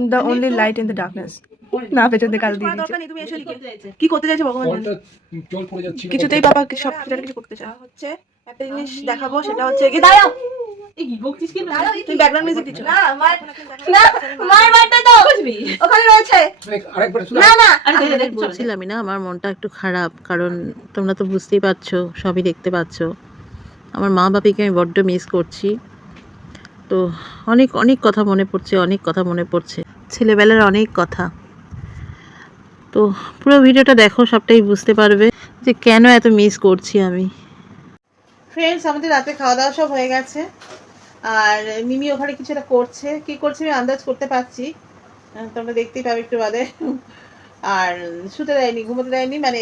I'm the only light in the darkness. না পেছন থেকে কাল দিয়ে দিয়েছে। তুমি এসে লিখে কি করতে চাইছো ভগবান জানে। জল পড়ে যাচ্ছে কিছুতেই বাবা সব কিছু করতে চায়। হচ্ছে একটা জিনিস দেখাবো, সেটা হচ্ছে কি দাঁড়াও। এই কি বকছিস কি? তুমি ব্যাকগ্রাউন্ড মিউজিক দিচ্ছ না মার বাড়িতে তো বুঝবি ওখানে রয়েছে। আরেকবার শুনো। না না আরে বলছিলামই না, আমার মনটা একটু খারাপ, কারণ তোমরা তো বুঝতেই পারছো, সবই দেখতে পাচ্ছো। আমার মা বাপিকে আমি বড্ড মিস করছি। তো অনেক অনেক কথা মনে পড়ছে, অনেক কথা মনে পড়ছে, ছেলেবেলার অনেক কথা। তো পুরো ভিডিওটা দেখো, সবটাই বুঝতে পারবে যে কেন এত মিস করছি আমি। ফ্রেন্ডস, আমাদের রাতে খাওয়া দাওয়া সব হয়ে গেছে, আর মিমি ওখানে কিছু একটা করছে। কি করছে আমি আন্দাজ করতে পারছি, তোমরা দেখতেই পাবে একটু বাদে। আর শুতে দেয়নি, ঘুমোতে দেয়নি, মানে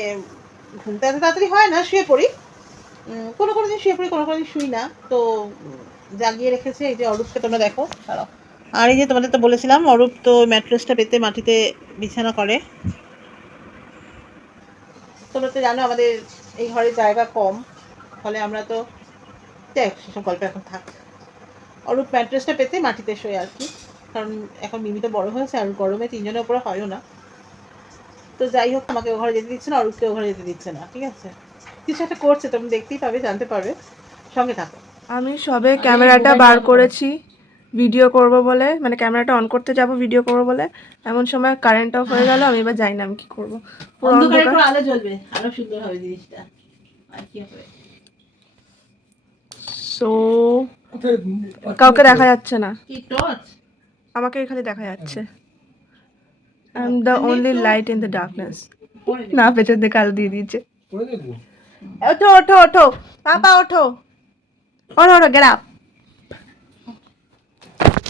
ঘুমতে এত তাড়াতাড়ি হয় না, শুয়ে পড়ি। কোনো কোনো দিন শুয়ে পড়ি, কোনো কোনো দিন শুই না। তো জাগিয়ে রেখেছে এই যে অরূপকে, তোমরা দেখো। আর এই যে তোমাদের তো বলেছিলাম, অরূপ তো ম্যাট্রেসটা পেতে মাটিতে বিছানা করে। তোমরা তো জানো আমাদের এই ঘরে জায়গা কম, ফলে আমরা তো দেখ সেসব গল্প এখন থাক। অরূপ ম্যাট্রেসটা পেতে মাটিতে শোয় আর কি, কারণ এখন মিমি তো বড় হয়েছে, আর গরমে তিনজনের উপরে হয়ও না। তো যাই হোক, আমাকে ও ঘরে যেতে দিচ্ছে না, অরূপকে ও ঘরে যেতে দিচ্ছে না, ঠিক আছে। কিছু একটা করছে, তোমরা দেখতেই পাবে, জানতে পারবে, সঙ্গে থাকো। আমি সবে ক্যামেরাটা বার করেছি ভিডিও করব বলে, মানে ক্যামেরাটা অন করতে যাব ভিডিও করব বলে, এমন সময় কারেন্ট অফ হয়ে গেল। আমি এবার জানি না আমি কি করব। পুরো অন্ধকারে অন্ধকার। পুরো আলো জ্বলবে, আরো সুন্দর হবে জিনিসটা। আর কি হবে, সো কাউকে দেখা যাচ্ছে না, কি টর্চ? আমাকে খালি দেখা যাচ্ছে। I am the only light in the darkness. না পেছন থেকে কাল দিয়ে দিয়েছে। পড়ে দেখবো। ওঠো ওঠো ওঠো পাপা, ওঠো ওঠো ওঠো, গেট আপ।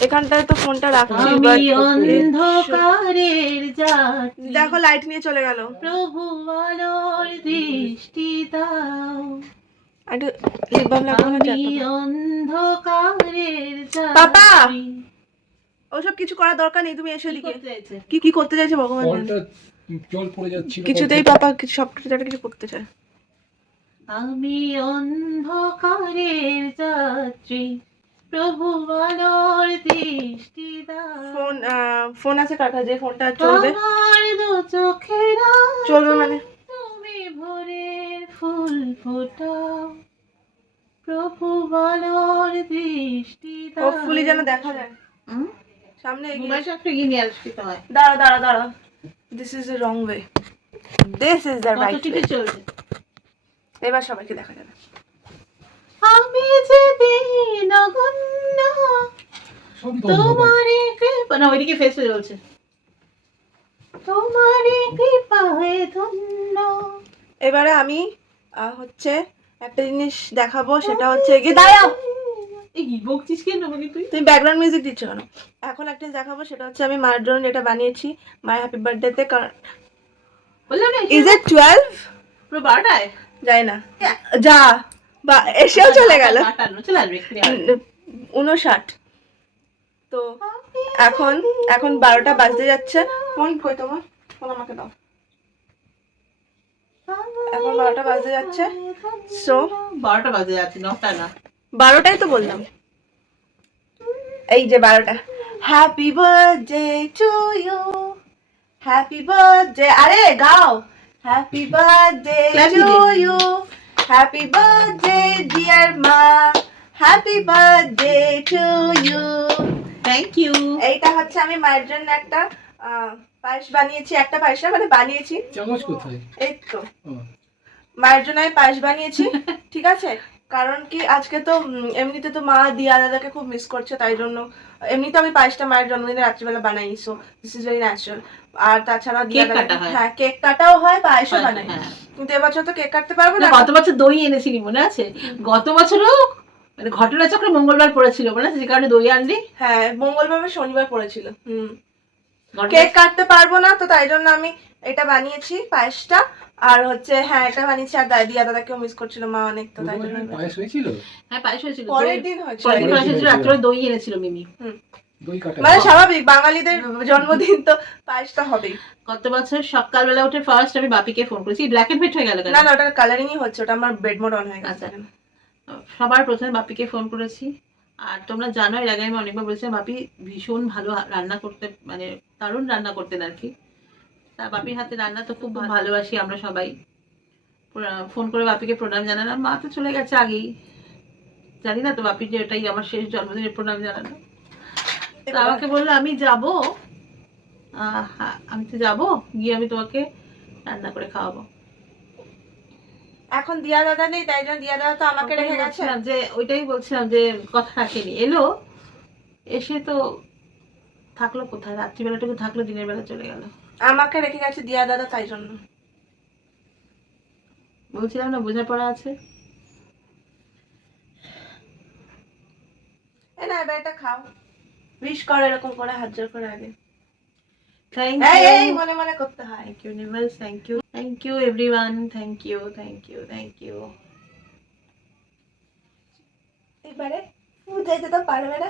এখানটায় তো ফোনটা রাখছি, আমি অন্ধকারের যাত্রী, দেখো লাইট নিয়ে চলে গেল। প্রভু আলোর দৃষ্টি দাও। একটু লিপ বাম লাগানো আমি যাবে। অন্ধকারের পাপা! যাত্রী। ওসব কিছু করার দরকার নেই, তুমি এসে কি লিখে করতে চাইছে? কি করতে চাইছো ভগবান জানে। কলটা জল পড়ে যাচ্ছে কিছুতেই পাপা সব কিছু করতে চায়। আমি অন্ধকারের যাত্রী, প্রভু আলোর দৃষ্টি দাও। ফোন আছে কাকা, যে ফোনটা চলবে আমার দু চোখের চলবে মানে তুমি ভোরের ফুল ফোটাও, প্রভু আলোর দৃষ্টি দাও। হোপফুলি যেন দেখা যায় সামনে এগিয়ে। মোবাইল একটা গিয়ে নিয়ে আসতে হয়। দাঁড়া দাঁড়া দাঁড়া, this is the wrong way, this is the right কতটুকু চলছে? এবার সবাইকে দেখা যাবে। আমি যে দিন অগণ্য তোমারই কৃপা, না ওইদিকে ফেসে চলছে, তোমারই কৃপায় ধন্য। এবারে আমি হচ্ছে একটা জিনিস দেখাবো, সেটা হচ্ছে কি দাঁড়াও। এই কি বকছিস কেন আমাকে তুই? তুমি ব্যাকগ্রাউন্ড মিউজিক দিচ্ছ কেন? এখন একটা জিনিস দেখাবো, সেটা হচ্ছে আমি মায়ের জন্য এটা বানিয়েছি, মায়ের হ্যাপি বার্থডেতে। বললাম না ইজ ইট 12? পুরো 12টায় যাই না, যা বা এসেও চলে গেল 58 চলে আসবে এক্ষুনি আর। 59। তো এখন 12টা বাজতে যাচ্ছে। ফোন কই তোমার? ফোন আমাকে দাও। এখন 12টা বাজতে যাচ্ছে। সো 12টা বাজে যাচ্ছে, 9টা না। 12টাই তো বললাম, এই যে 12টা। Happy birthday to you, happy birthday, আরে গাও। Happy birthday to you, happy birthday dear মা, happy birthday to you. Thank you. এইটা হচ্ছে আমি মায়ের জন্য একটা পায়েস বানিয়েছি, একটা পায়েস না, মানে বানিয়েছি। চামচ কোথায়? এই তো ও, মায়ের জন্য আমি পায়েস বানিয়েছি, ঠিক আছে। কারণ কি আজকে তো এমনিতে তো মা দিয়া দাদাকে খুব মিস করছে, তাই জন্য এমনিতে আমি পায়েসটা মায়ের জন্মদিনে রাত্রিবেলা বানাই, so this is very natural. আর তাছাড়া দিয়া দাদা, হ্যাঁ কেক কাটাও হয়, পায়েসও বানাই, কিন্তু এবছর তো কেক কাটতে পারবো না। গত বছর দই এনেছিলি মনে আছে? গত বছরও মানে ঘটনা চক্রে মঙ্গলবার পড়েছিল মনে আছে, যে কারণে দই আনলি। হ্যাঁ মঙ্গলবার বা শনিবার পড়েছিল। কেক কাটতে পারবো না, তো তাই জন্য আমি এটা বানিয়েছি পায়েসটা। আর হচ্ছে হ্যাঁ এটা বানিয়েছি, আর দিয়া দাদাকেও মিস করছিল মা অনেক, তো তাই জন্য। পায়েস হয়েছিল? হ্যাঁ পায়েস হয়েছিল, পরের দিন হয়েছিল, রাত্রে দই এনেছিল মিমি। দই কাটা মানে স্বাভাবিক, বাঙালিদের জন্মদিন তো পায়েসটা হবেই। গত বছর সকালবেলা উঠে ফার্স্ট আমি বাপিকে ফোন করেছি। ব্ল্যাক এন্ড হোয়াইট হয়ে গেল কেন? না না, ওটা কালারিংই হচ্ছে, ওটা আমার বেড মোড অন হয়ে গেছে। সবার প্রথমে বাপিকে ফোন করেছি, আর তোমরা জানো এর আগে আমি অনেকবার বলেছিলাম বাপি ভীষণ ভালো রান্না করতে, মানে দারুণ রান্না করতেন আর কি। তা বাপির হাতে রান্না তো খুব ভালোবাসি আমরা সবাই। ফোন করে বাপিকে প্রণাম জানালাম। মা তো চলে গেছে আগেই, জানি না তো বাপির যে ওটাই আমার শেষ জন্মদিনের প্রণাম জানানো। তো আমাকে বললো আমি যাব, আমি তো যাবো, গিয়ে আমি তোমাকে রান্না করে খাওয়াবো। এখন দিয়া দাদা নেই, তাই জন্য দিয়া দাদা তো আমাকে রেখে গেছে। বলছিলাম যে ওইটাই বলছিলাম যে কথা রাখেনি, এলো এসে তো থাকলো কোথায়, রাত্রিবেলাটুকু থাকলো, দিনের বেলা চলে গেল। আমাকে রেখে গেছে দিয়া দাদা, তাই জন্য বলছিলাম না বোঝাপড়া আছে। এ না, এবার এটা খাও, উইশ করো এরকম করে হাত জোর করে আগে। থ্যাংক এই ইউ, এই মনে মনে করতে হয়। Thank you universe, thank you everyone, thank you, thank you, thank you. এবারে বুঝাইতে তো পারবে না,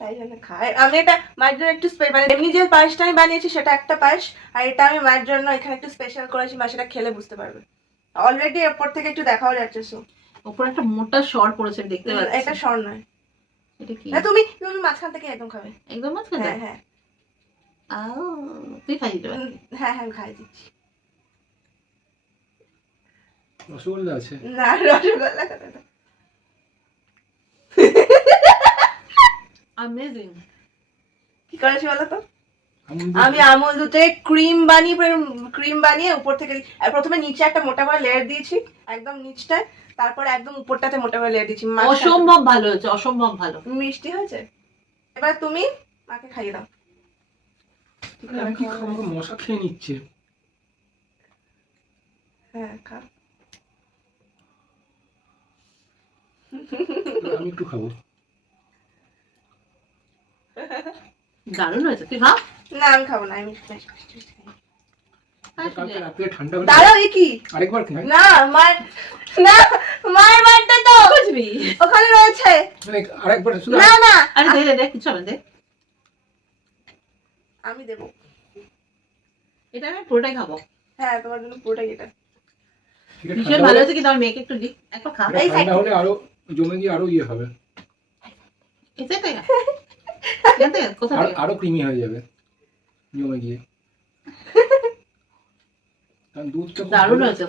তাই জন্য খাই। আমি এটা মায়ের জন্য একটু মানে এমনি যে পায়েসটা আমি বানিয়েছি সেটা একটা পায়েস, আর এটা আমি মায়ের জন্য এখানে একটু স্পেশাল করেছি, মা সেটা খেলে বুঝতে পারবে। অলরেডি এরপর থেকে একটু দেখাও যাচ্ছে। সো উপরে একটা মোটা স্বর পড়েছে আমি দেখতে পাচ্ছি। এটা স্বর নয়, এটা কি? না তুমি তুমি মাঝখান থেকে একদম খাবে। একদম মাঝখানে? হ্যাঁ হ্যাঁ আও, তুই খাই দিতে পারবি? হ্যাঁ হ্যাঁ আমি খাই দিচ্ছি। রসগোল্লা আছে? না রসগোল্লা খাবে না। অ্যামেজিং। কি করেছি বলো তো? আমুল আমি আমুল দুধে ক্রিম বানিয়ে উপর থেকে প্রথমে নিচে একটা মোটা করে লেয়ার দিয়েছি একদম নিচটায়, তারপরে একদম উপরটাতে মোটা করে লেয়ার দিয়েছি। অসম্ভব ভালো হয়েছে, অসম্ভব ভালো। মিষ্টি হয়েছে। এবার তুমি মাকে খাইয়ে দাও। আমি কি খাবো? আমাকে মশা খেয়ে নিচ্ছে। হ্যাঁ খা। আমি একটু খাবো। দারুণ হয়েছে, তুই খা। না আমি খাবো না, আমি কালকে রাত্রে ঠান্ডা হলে দাঁড়াও। এ কি? আরেকবার খাই। না মায়ের, না মায়ের বার্থডে তো বুঝবি? ওখানে রয়েছে। মানে আরেকবার শুধু না না আরে দে দে দে, কিছু হবে না, দে। আমি দেবো। এটা আমি পুরোটাই খাবো। হ্যাঁ তোমার জন্য পুরোটাই এটা। এটা ভীষণ ঠান্ডা ভালো হলে- হয়েছে, কিন্তু আমার মেয়েকে একটু দিই, একবার খা। এটা ঠান্ডা হলে আরো জমে গিয়ে আরো ইয়ে হবে, এতে তাই না? এতে কোথা থেকে? আরো ক্রিমি হয়ে যাবে জমে গিয়ে। কারণ দুধটা খুব দারুণ ভালো। হয়েছে।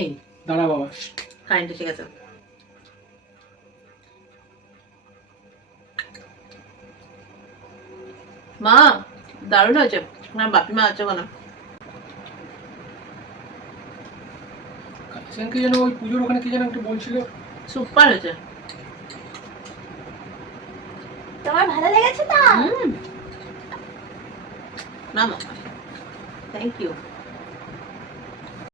এই দাঁড়া বাবা। কারেন্টে ঠিক আছে। মা দারুণ হয়েছে। আমার বাপি মা আছে কেন? সেনকে যেন ওই পুজোর ওখানে কি যেন একটা বলছিল। সুপার হয়েছে। তোমার ভালো লেগেছে তো? না মা, থ্যাংক ইউ।